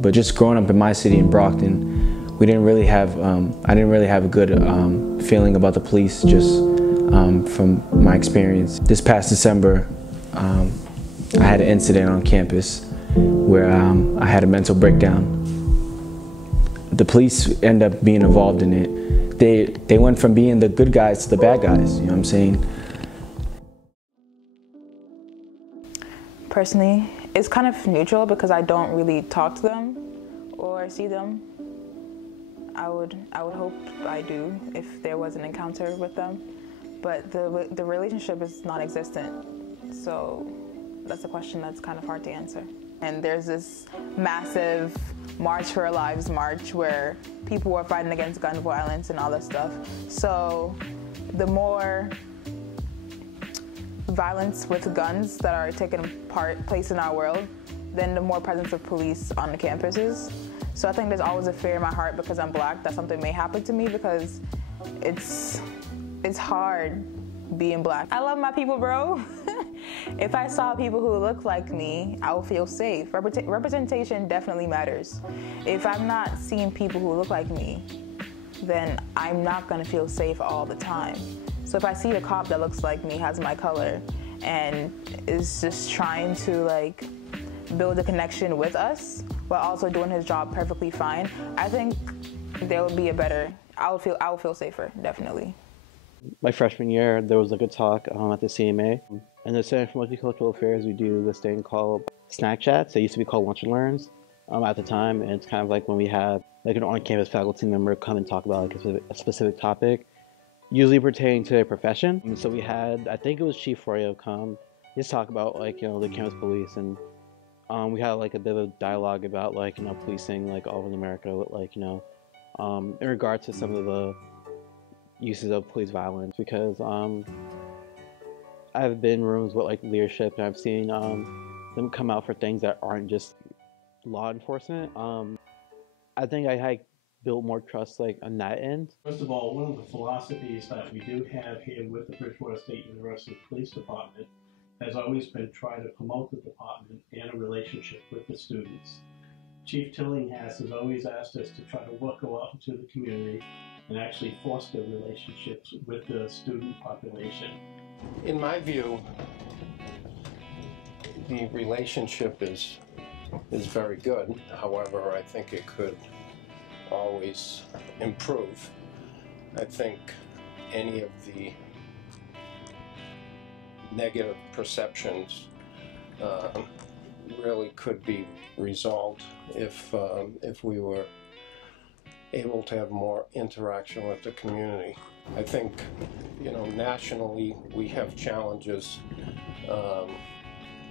But just growing up in my city in Brockton, we didn't really have, I didn't really have a good feeling about the police just from my experience. This past December, I had an incident on campus where I had a mental breakdown. The police ended up being involved in it. They went from being the good guys to the bad guys, you know what I'm saying? Personally, it's kind of neutral because I don't really talk to them or see them. I would hope I do if there was an encounter with them, but the relationship is non-existent. So that's a question that's kind of hard to answer. And there's this massive March for Our Lives march where people were fighting against gun violence and all that stuff. So the more violence with guns that are taking place in our world, then the more presence of police on the campuses. So I think there's always a fear in my heart because I'm Black that something may happen to me because it's hard being Black. I love my people, bro. If I saw people who look like me, I would feel safe. Representation definitely matters. If I'm not seeing people who look like me, then I'm not gonna feel safe all the time. So if I see a cop that looks like me, has my color, and is just trying to like build a connection with us while also doing his job perfectly fine, I think there would be a better, I would feel safer, definitely. My freshman year, there was like a talk at the CMA. And the Center for Multicultural Affairs, we do this thing called snack chats. They used to be called lunch and learns at the time. And it's kind of like when we have like an on-campus faculty member come and talk about like a specific topic, usually pertaining to their profession. And so we had, I think it was Chief Florio come, just talk about like, you know, the campus police. And we had like a bit of a dialogue about like, you know, policing like all over America, like, you know, in regards to some of the uses of police violence, because I've been in rooms with like leadership and I've seen them come out for things that aren't just law enforcement. I think I built more trust like on that end. First of all, one of the philosophies that we do have here with the Bridgewater State University Police Department has always been try to promote the department and a relationship with the students. Chief Tillinghast has always asked us to try to go out into the community and actually foster relationships with the student population. In my view, the relationship is very good. However, I think it could always improve. I think any of the negative perceptions really could be resolved if we were able to have more interaction with the community. I think, you know, nationally we have challenges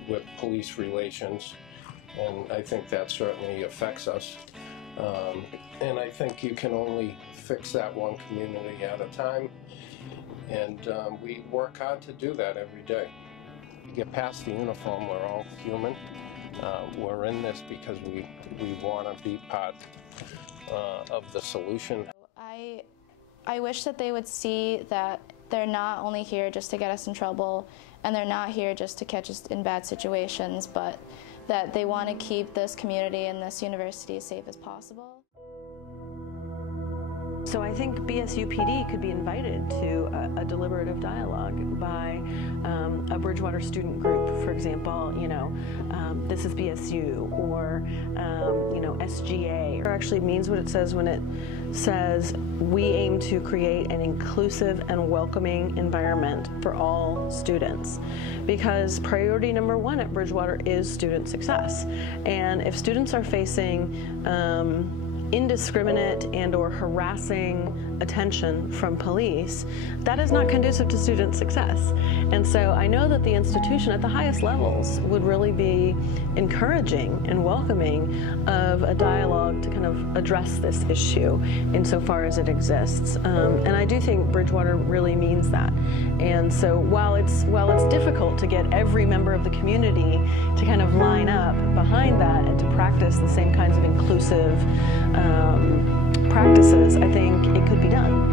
with police relations, and I think that certainly affects us. And I think you can only fix that one community at a time, and we work hard to do that every day. To get past the uniform, we're all human. We're in this because we want to be part of the solution. I wish that they would see that they're not only here just to get us in trouble, and they're not here just to catch us in bad situations, but that they want to keep this community and this university as safe as possible. So I think BSU PD could be invited to a deliberative dialogue by a Bridgewater student group, for example, you know, this is BSU, or, you know, SGA. It actually means what it says when it says we aim to create an inclusive and welcoming environment for all students, because priority number one at Bridgewater is student success. And if students are facing indiscriminate and or harassing attention from police, that is not conducive to student success. And so I know that the institution at the highest levels would really be encouraging and welcoming of a dialogue to kind of address this issue insofar as it exists. And I do think Bridgewater really means that. And so while it's difficult to get every member of the community to kind of line up behind that and to practice the same kinds of inclusive practices, I think it could be done.